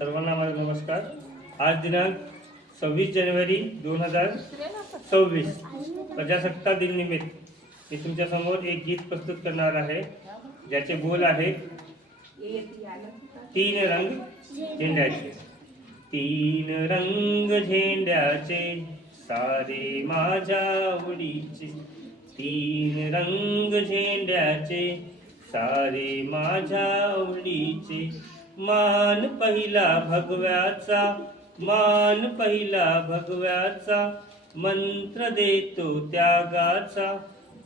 सर्वांना माझा नमस्कार। आज दिनांक 26 जानेवारी 2026 प्रजासत्ताक दिन निमित्त मी तुमच्या समोर एक गीत प्रस्तुत करणार आहे, ज्याचे बोल आहे तीन रंग झेंड्याचे। तीन रंग झेंड्याचे सारे माझ्या आवडीचे, तीन रंग झेंड्याचे सारे माझ्या आवडीचे। मान पहिला भगव्याचा, मान पहिला भगव्याचा, मंत्र देतो त्यागाचा,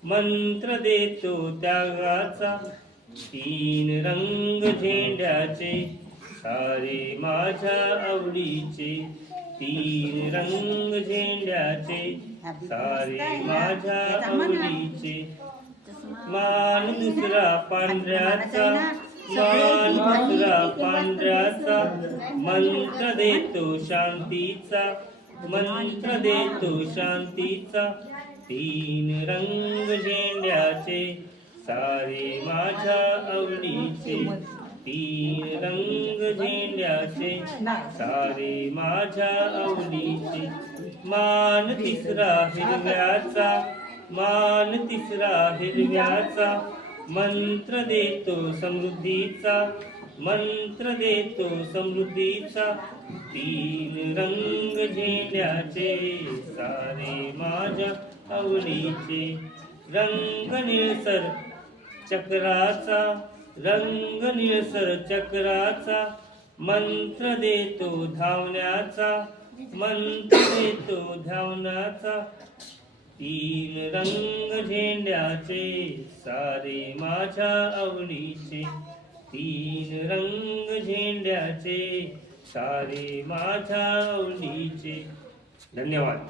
मंत्र देतो त्यागाचा। तीन रंग झेंड्याचे सारे माझ्या आवडीचे, तीन रंग झेंड्याचे सारे माझ्या आवडीचे। मान दुसरा पांढऱ्याचा, मान दुसरा पांढऱ्याचा, मंत्र देतो शांतीचा, मंत्र देतो शांतीचा। तीन रंग झेंड्याचे सारे माझ्या आवडीचे, तीन रंग झेंड्याचे सारे माझ्या आवडीचे। मान तिसरा हिरव्याचा, मान तिसरा हिरव्याचा, मंत्र देतो समृद्धीचा, मंत्र देतो समृद्धीचा। तीन रंग झेंड्याचे सारे माझ्या आवडीचे। रंग निळसर चक्राचा, रंग निळसर चक्राचा, मंत्र देतो धावण्याचा, मंत्र देतो धावण्याचा। तीन रंग झेंड्याचे सारे माझ्या आवडीचे, तीन रंग झेंड्याचे सारे माझ्या आवडीचे। धन्यवाद।